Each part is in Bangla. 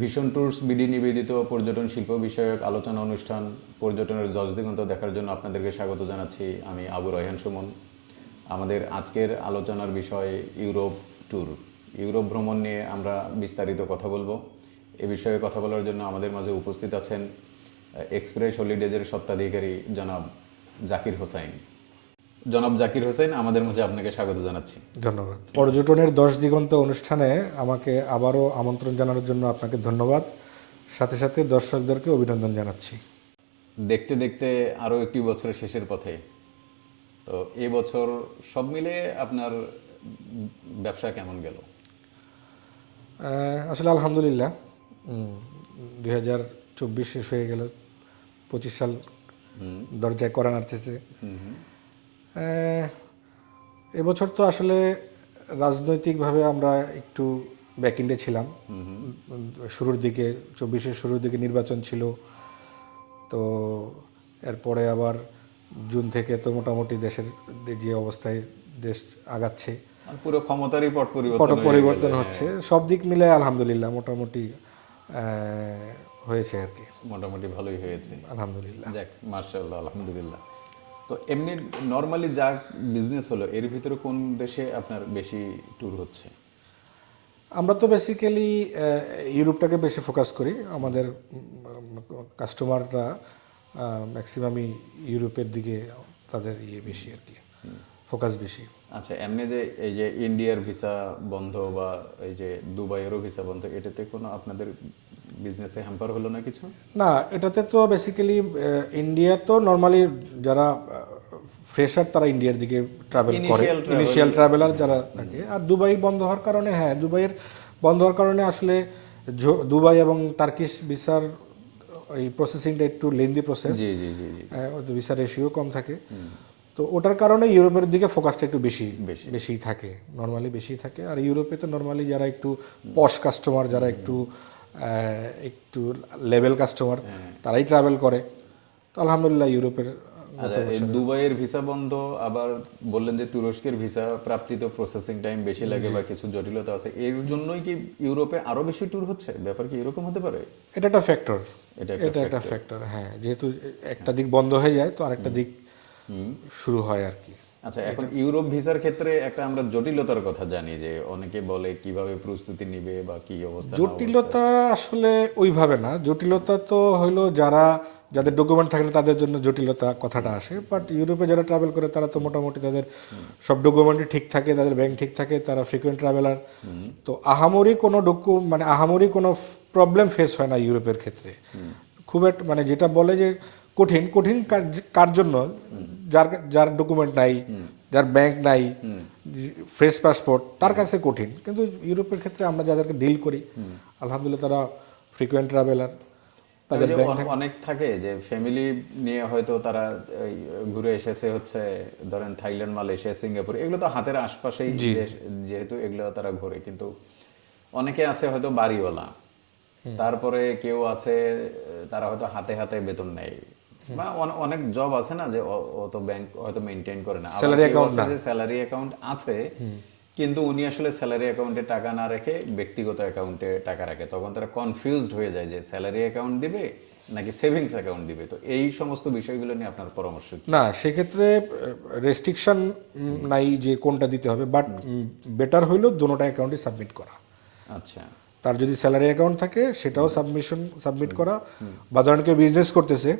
ভিশন ট্যুরস বিডি নিবেদিত পর্যটন শিল্প বিষয়ক আলোচনা অনুষ্ঠান পর্যটনের যশ দিগন্ত দেখার জন্য আপনাদেরকে স্বাগত জানাচ্ছি। আমি আবু রায়হান সুমন। আমাদের আজকের আলোচনার বিষয় ইউরোপ ট্যুর। ইউরোপ ভ্রমণ নিয়ে আমরা বিস্তারিত কথা বলবো। এ বিষয়ে কথা বলার জন্য আমাদের মাঝে উপস্থিত আছেন এক্সপ্রেস হলিডেজের স্বত্বাধিকারী জনাব জাকির হোসাইন। জনাব জাকির হোসেন, আমাদের মাঝে আপনাকে স্বাগত জানাচ্ছি। ধন্যবাদ। পর্যটনের 10 দিগন্ত অনুষ্ঠানে আমাকে আবারও আমন্ত্রণ জানানোর জন্য আপনাকে ধন্যবাদ। সাথে সাথে দর্শকদেরকে অভিনন্দন জানাচ্ছি। দেখতে দেখতে আরও একটি বছরের শেষের পথে। তো এবছর সব মিলে আপনার ব্যবসা কেমন গেল? আসলে আলহামদুলিল্লাহ, 2024 শেষ হয়ে গেল, 25 সাল দরজায় কড়া নাড়তেছে। এবছর তো আসলে রাজনৈতিকভাবে আমরা একটু ব্যাকএন্ডে ছিলাম। শুরুর দিকে 24-এর শুরুর দিকে নির্বাচন ছিল, তো এরপরে আবার জুন থেকে তো মোটামুটি দেশের যে অবস্থায় দেশ আগাচ্ছে, পুরো ক্ষমতারই পট পরিবর্তন হচ্ছে। সব দিক মিলে আলহামদুলিল্লাহ মোটামুটি হয়েছে আর কি। মোটামুটি ভালোই হয়েছে আলহামদুলিল্লাহ। যাক, মাশাআল্লাহ, আলহামদুলিল্লাহ। তো এমনি নর্মালি যা বিজনেস হলো, এর ভিতরে কোন দেশে আপনার বেশি ট্যুর হচ্ছে? আমরা তো বেসিক্যালি ইউরোপটাকে বেশি ফোকাস করি। আমাদের কাস্টমাররা ম্যাক্সিমামই ইউরোপের দিকে তাদের বেশি আর কি, ফোকাস বেশি। আচ্ছা, এমনি যে এই যে ইন্ডিয়ার ভিসা বন্ধ বা এই যে দুবাইয়েরও ভিসা বন্ধ, এটাতে কোনো আপনাদের বিজনেসে হ্যাম্পার হলো না কিছু? না, এটাতে তো বেসিক্যালি ইন্ডিয়া তো নর্মালি যারা ফ্রেশার তারা ইন্ডিয়ার দিকে ট্রাভেল করে, ইনিশিয়াল ট্রাভেলার যারা থাকে। আর দুবাই বন্ধ হওয়ার কারণে, হ্যাঁ, দুবাইয়ের বন্ধ হওয়ার কারণে আসলে দুবাই এবং টার্কিশ ভিসার এই প্রসেসিংটা একটু লেন্দি প্রসেস। জি জি জি জি। ভিসা রেশিও কম থাকে, তো ওটার কারণে ইউরোপের দিকে ফোকাসটা একটু বেশি থাকে, নর্মালি বেশি থাকে। আর ইউরোপে তো নর্মালি যারা একটু পশ কাস্টমার, যারা একটু লেভেল কাস্টমার, তারাই ট্রাভেল করে। তো আলহামদুলিল্লাহ ইউরোপের দুবাইয়ের ভিসা বন্ধ, আবার বললেন যে তুরস্কের ভিসা প্রাপ্তি তো প্রসেসিং টাইম বেশি লাগে বা কিছু জটিলতা আছে, এর জন্যই কি ইউরোপে আরো বেশি ট্যুর হচ্ছে? ব্যাপার কি এরকম হতে পারে? এটা একটা ফ্যাক্টর, এটা একটা ফ্যাক্টর। হ্যাঁ, যেহেতু একটা দিক বন্ধ হয়ে যায় তো আরেকটা দিক শুরু হয় আর কি। আচ্ছা, এখন ইউরোপ ভিসার ক্ষেত্রে একটা আমরা জটিলতার কথা জানি, যে অনেকে বলে কিভাবে প্রস্তুতি নিবে বা কি অবস্থা। জটিলতা আসলে ওইভাবে না, জটিলতা তো হইলো যাদের ডকুমেন্ট থাকে না তাদের জন্য জটিলতা কথাটা আসে। বাট ইউরোপে যারা ট্রাভেল করে তারা তো মোটামুটি তাদের সব ডকুমেন্টই ঠিক থাকে, তাদের ব্যাংক ঠিক থাকে, তারা ফ্রিকুয়েন্ট ট্রাভেলার। তো আহামরি কোনো প্রবলেম ফেস হয় না ইউরোপের ক্ষেত্রে। খুব একটা মানে যেটা বলে যে কঠিন কার জন্য, যার ডকুমেন্ট নাই, যার ব্যাংক নাই, ফ্রেশ পাসপোর্ট, তার কাছে কঠিন। কিন্তু ইউরোপের ক্ষেত্রে আমরা যাদেরকে ডিল করি আলহামদুলিল্লাহ তারা ফ্রিকুয়েন্ট ট্রাভেলার, তাদের অনেক থাকে যে ফ্যামিলি নিয়ে হয়তো তারা ঘুরে এসেছে, হচ্ছে ধরেন থাইল্যান্ড, মালয়েশিয়া, সিঙ্গাপুর, এগুলো তো হাতের আশপাশেই দেশ, যেহেতু এগুলো তারা ঘোরে। কিন্তু অনেকে আছে হয়তো বাড়িওয়ালা, তারপরে কেউ আছে তারা হয়তো হাতে হাতে বেতন নেয়, বা অনেক জব আছে না যে অত ব্যাংক হয়তো মেনটেন করে না, স্যালারি অ্যাকাউন্ট আছে কিন্তু উনি আসলে স্যালারি অ্যাকাউন্টে টাকা না রেখে ব্যক্তিগত অ্যাকাউন্টে টাকা রাখে। তখন তারা কনফিউজড হয়ে যায় যে স্যালারি অ্যাকাউন্ট দিবে নাকি সেভিংস অ্যাকাউন্ট দিবে। তো এই সমস্ত বিষয়গুলো নিয়ে আপনার পরামর্শ কি? না, সেক্ষেত্রে রেস্ট্রিকশন নাই যে কোনটা দিতে হবে, বাট বেটার হইলো দুটোটা অ্যাকাউন্টে সাবমিট করা। আচ্ছা, তার যদি স্যালারি অ্যাকাউন্ট থাকে সেটাও সাবমিট করা, বা ধরেন কেউ বিজনেস করতেছে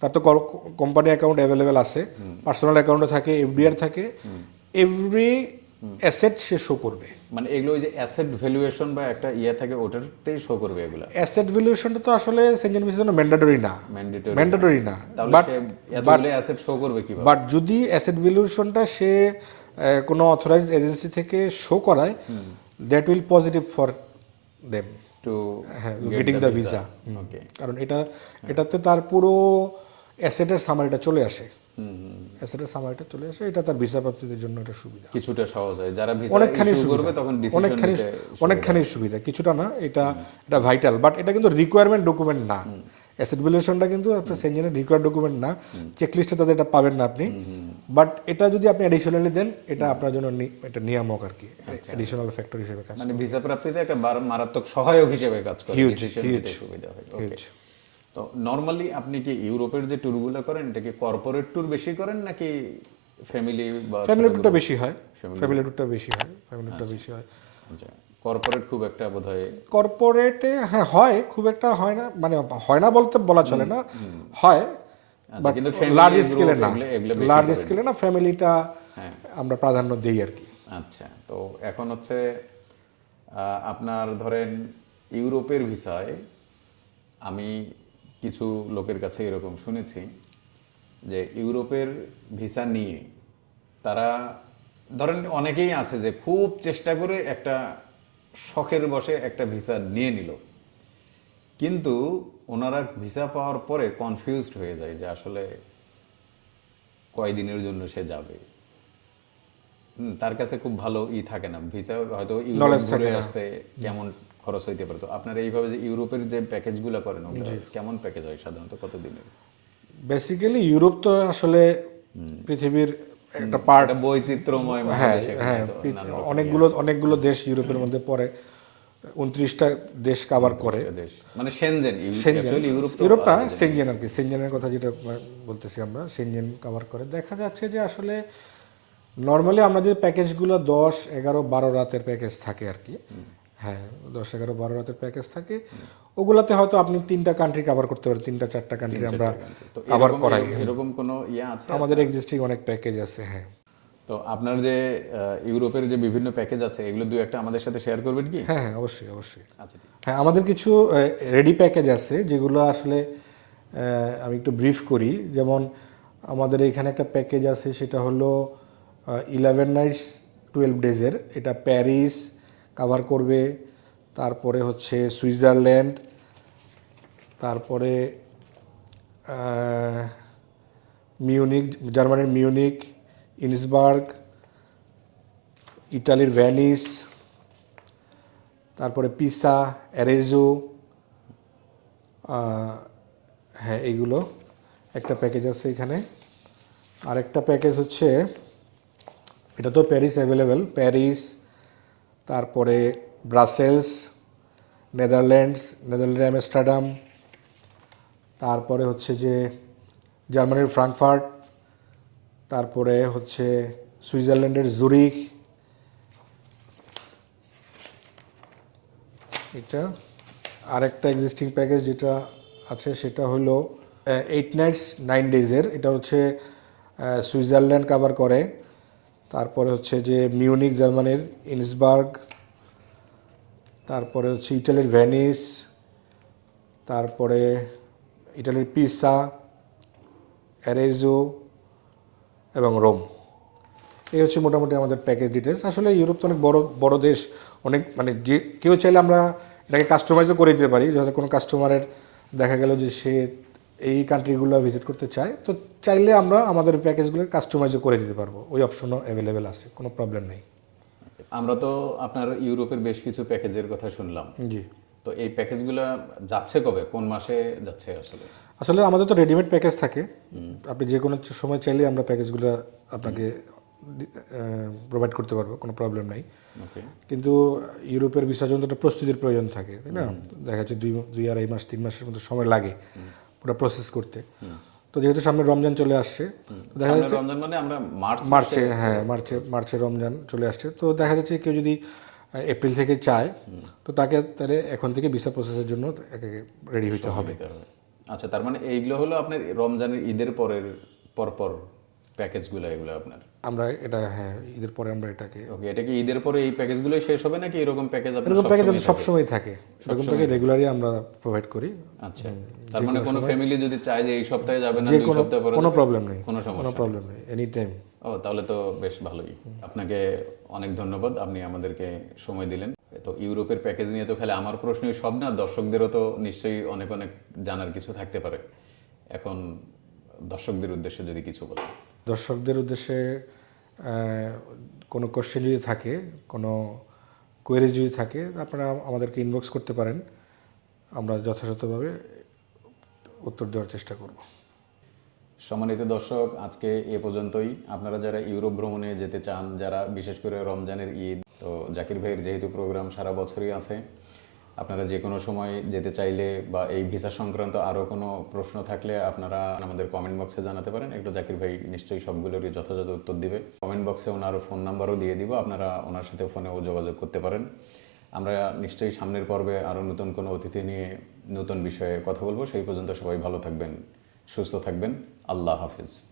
তার তো কোম্পানি অ্যাকাউন্ট অ্যাভেলেবেল আছে, পার্সোনাল অ্যাকাউন্টও থাকে, এফডিআর থাকে, এভরি অ্যাসেট সে শো করবে। মানে এগুলো যে অ্যাসেট ভ্যালুয়েশন বা একটা ইয়ে থাকে ওটাতেই শো করবে এগুলো। অ্যাসেট ভ্যালুয়েশনটা তো আসলে সেনজেন ভিসার জন্য ম্যান্ডেটরি না, বাট অ্যাসেট শো করবে কিভাবে? বাট যদি অ্যাসেট ভ্যালুয়েশনটা সে কোনো অথরাইজড এজেন্সি থেকে শো করায়, that will positive for them to getting the visa. কারণ এটাতে তার পুরো অ্যাসেটের সামারিটা চলে আসে, এটা তার ভিসা প্রাপ্তির জন্য একটা সুবিধা, কিছুটা সহজ হয়। যারা ভিসা ইস্যু করবে তখন অনেকখানি সুবিধা, কিছুটা না, এটা ভাইটাল। বাট এটা কিন্তু রিকোয়ারমেন্ট ডকুমেন্ট না, অ্যাসেট ভ্যালুয়েশনটা কিন্তু আপনার সেনজেনের রিকোয়ার্ড ডকুমেন্ট না, চেকলিস্টে তাদের এটা পাবেন না আপনি, বাট এটা যদি আপনি অ্যাডিশনালি দেন এটা আপনার জন্য এটা নিয়ামক আর কি, অ্যাডিশনাল ফ্যাক্টর হিসেবে কাজ মানে ভিসা প্রাপ্তিতে একটা মারাত্মক সহায়ক হিসেবে কাজ করে, Huge, ডিসিশন huge, নিতে সুবিধা হয়। ওকে, huge. তো নরমালি আপনি কি ইউরোপের যে ট্যুরগুলো করেন এটা কি কর্পোরেট ট্যুর বেশি করেন নাকি ফ্যামিলি বা ফ্যামিলি ছোট টুরটা group? বেশি হয়, ফ্যামিলি টুরটা বেশি হয়, ফ্যামিলি টুরটা বেশি হয়। আচ্ছা, কর্পোরেট খুব একটা বোধহয় কর্পোরেটে হ্যাঁ হয়, খুব একটা হয় না, মানে হয় না বলতে বলা চলে না, হয় আচ্ছা, বাট কিন্তু family লার্জ group স্কেলে না, এগুলো বেশি লার্জ করেন। স্কেলে না, ফ্যামিলিটা হ্যাঁ, আমরা প্রাধান্য দিই আর কি। আচ্ছা, তো এখন হচ্ছে আপনার ধরেন ইউরোপের ভিসায় আমি কিছু লোকের কাছে এরকম শুনেছি যে ইউরোপের ভিসা নিয়ে তারা ধরেন অনেকেই আছে যে খুব চেষ্টা করে একটা শখের বশে একটা ভিসা নিয়ে নিল, কিন্তু ওনারা ভিসা পাওয়ার পরে কনফিউজড হয়ে যায় যে আসলে কয়দিনের জন্য সে যাবে। তার কাছে খুব ভালো থাকে না, ভিসা হয়তো ইউরোপ Knowledge থাকে ঘুরে না। আসতে কেমন খরচ হইতে পারে। তো আপনারা এইভাবে যে ইউরোপের যে প্যাকেজগুলো করেন ওগুলো কেমন প্যাকেজ হয় সাধারণত, কত দিনের? বেসিক্যালি ইউরোপ তো আসলে পৃথিবীর একটা পার্ট, একটা বৈচিত্র্যময় হ্যাঁ মহাদেশ, এখানে হ্যাঁ, তো নানা রকম অনেকগুলো দেশ ইউরোপের মধ্যে পড়ে, 29টা দেশ কভার করে। দেশ, মানে সেনজেন, সেনজেন, অ্যাকচুয়ালি ইউরোপ তো ইউরোপ না, আলাদা জিনিস। সেনজেন আর কি, সেনজেনের কথা যেটা বলতেছি আমরা, সেনজেন কভার করে। দেখা যাচ্ছে যে আসলে নর্মালি আমরা যে প্যাকেজগুলো 10, 11, 12 রাতের প্যাকেজ থাকে আর কি, হ্যাঁ 10, 11, 12 রাতের প্যাকেজ থাকে, ওগুলাতে হয়তো আপনি 3টা কান্ট্রি কভার করতে পারেন, 3টা 4টা কান্ট্রি আমরা তো কভার এরকম করাই। এরকম কোনো আছে? আমাদের এক্সিস্টিং অনেক প্যাকেজ আছে, হ্যাঁ। তো আপনার যে ইউরোপের যে বিভিন্ন প্যাকেজ আছে এগুলো দুই একটা আমাদের সাথে শেয়ার করবেন কি? হ্যাঁ হ্যাঁ, অবশ্যই অবশ্যই। আচ্ছা, ঠিক। হ্যাঁ, আমাদের কিছু রেডি প্যাকেজ আছে যেগুলো আসলে আমি একটু ব্রিফ করি। যেমন আমাদের এখানে একটা প্যাকেজ আছে, সেটা হলো 11 নাইটস 12 ডেজের, এটা প্যারিস কভার করবে, তারপরে হচ্ছে সুইজারল্যান্ড, তারপরে মিউনিক, জার্মানির মিউনিক, ইন্সবার্গ, ইটালির ভ্যানিস, তারপরে পিসা, অ্যারেজো, হ্যাঁ এইগুলো একটা প্যাকেজ আছে এখানে। আরেকটা প্যাকেজ হচ্ছে, এটা তো প্যারিস অ্যাভেলেবেল, প্যারিস, তারপরে ব্রাসেলস, নেদারল্যান্ডের আমস্টারডাম, তারপরে হচ্ছে যে জার্মানির ফ্রাঙ্কফার্ট, তারপরে হচ্ছে সুইজারল্যান্ডের জুরিখ, এটা। আরেকটা এক্সিস্টিং প্যাকেজ যেটা আছে সেটা হলো 8 নাইটস 9 ডেজের, এটা হচ্ছে সুইজারল্যান্ড কভার করে, তারপরে হচ্ছে যে মিউনিক জার্মানির, ইন্সবার্গ, তারপরে হচ্ছে ইটালির ভ্যানিস, তারপরে ইটালির পিসা, অ্যারেজো এবং রোম। এই হচ্ছে মোটামুটি আমাদের প্যাকেজ ডিটেলস। আসলে ইউরোপ তো অনেক বড় বড় দেশ, অনেক মানে যে কেউ চাইলে আমরা এটাকে কাস্টমাইজও করে দিতে পারি। যাতে কোনো কাস্টমারের দেখা গেল যে সে এই কান্ট্রিগুলো ভিজিট করতে চায়, তো চাইলে আমরা আমাদের প্যাকেজগুলো কাস্টমাইজও করে দিতে পারবো, ওই অপশনও অ্যাভেলেবেল আছে, কোনো প্রবলেম নেই। আমরা তো আপনার ইউরোপের বেশ কিছু প্যাকেজের কথা শুনলাম, জি, তো এই প্যাকেজগুলো যাচ্ছে কবে, কোন মাসে যাচ্ছে আসলে? আসলে আমাদের তো রেডিমেড প্যাকেজ থাকে, আপনি যে কোনো সময় চাইলে আমরা প্যাকেজগুলো আপনাকে প্রোভাইড করতে পারবো, কোনো প্রবলেম নাই। ওকে, কিন্তু ইউরোপের ভিসার জন্য একটা প্রস্তুতির প্রয়োজন থাকে, তাই না? দেখা যাচ্ছে 2 আড়াই মাস 3 মাসের মতো সময় লাগে পুরো প্রসেস করতে। তো যেহেতু সামনে রমজান চলে আসছে, তো দেখা সামনে যাচ্ছে রমজান মানে আমরা মার্চ মার্চে, হ্যাঁ মার্চে রমজান চলে আসছে, তো দেখা যাচ্ছে কেউ যদি এপ্রিল থেকে চায়, তো তাকে তাহলে এখন থেকে ভিসা প্রসেসের জন্য একে রেডি হতে হবে। নিতে হবে। আচ্ছা, তার মানে এইগুলো হলো আপনার রমজানের ঈদের পরপর প্যাকেজগুলো, এগুলো আপনার। আমরা এটা, হ্যাঁ ঈদের পরে আমরা এটাকে, ওকে, এটা কি ঈদের পরে এই প্যাকেজগুলোই শেষ হবে নাকি এরকম প্যাকেজ আপনার এরকম প্যাকেজ সবসময় থাকে? সবসময় থাকে, এরকম প্যাকেজ রেগুলারই আমরা প্রোভাইড করি। আচ্ছা, তার মানে কোনো ফ্যামিলি যদি চায় যে এই সপ্তাহে যাবে না, যে 2 সপ্তাহ পরে কোনো যাবে, প্রবলেম নেই, কোনো কোনো সমস্যা প্রবলেম নেই, এনি টাইম। ও, তাহলে তো বেশ ভালোই। আপনাকে অনেক ধন্যবাদ, আপনি আমাদেরকে সময় দিলেন। তো ইউরোপের প্যাকেজ নিয়ে তো খালি আমার প্রশ্নই সব না, দর্শকদেরও তো নিশ্চয়ই অনেক অনেক জানার কিছু থাকতে পারে। এখন দর্শকদের উদ্দেশ্যে যদি কিছু বলেন। দর্শকদের উদ্দেশ্যে কোনো কোশ্চেন যদি থাকে, কোনো কোয়েরি যদি থাকে, আপনারা আমাদেরকে ইনবক্স করতে পারেন, আমরা যথাযথভাবে উত্তর দেওয়ার চেষ্টা করব। সম্মানিত দর্শক, আজকে এ পর্যন্তই। আপনারা যারা ইউরোপ ভ্রমণে যেতে চান, যারা বিশেষ করে রমজানের ঈদ, তো জাকির ভাইয়ের যেহেতু প্রোগ্রাম সারা বছরই আছে, আপনারা যে কোনো সময় যেতে চাইলে বা এই ভিসা সংক্রান্ত আরও কোনো প্রশ্ন থাকলে আপনারা আমাদের কমেন্ট বক্সে জানাতে পারেন। একটু জাকির ভাই নিশ্চয়ই সবগুলোরই যথাযথ উত্তর দিবে। কমেন্ট বক্সে ওনার ফোন নাম্বারও দিয়ে দিব, আপনারা ওনার সাথে ফোনেও যোগাযোগ করতে পারেন। আমরা নিশ্চয়ই সামনের পর্বে আরও নতুন কোনো অতিথি নিয়ে নতুন বিষয়ে কথা বলবো। সেই পর্যন্ত সবাই ভালো থাকবেন, সুস্থ থাকবেন। আল্লাহ হাফিজ।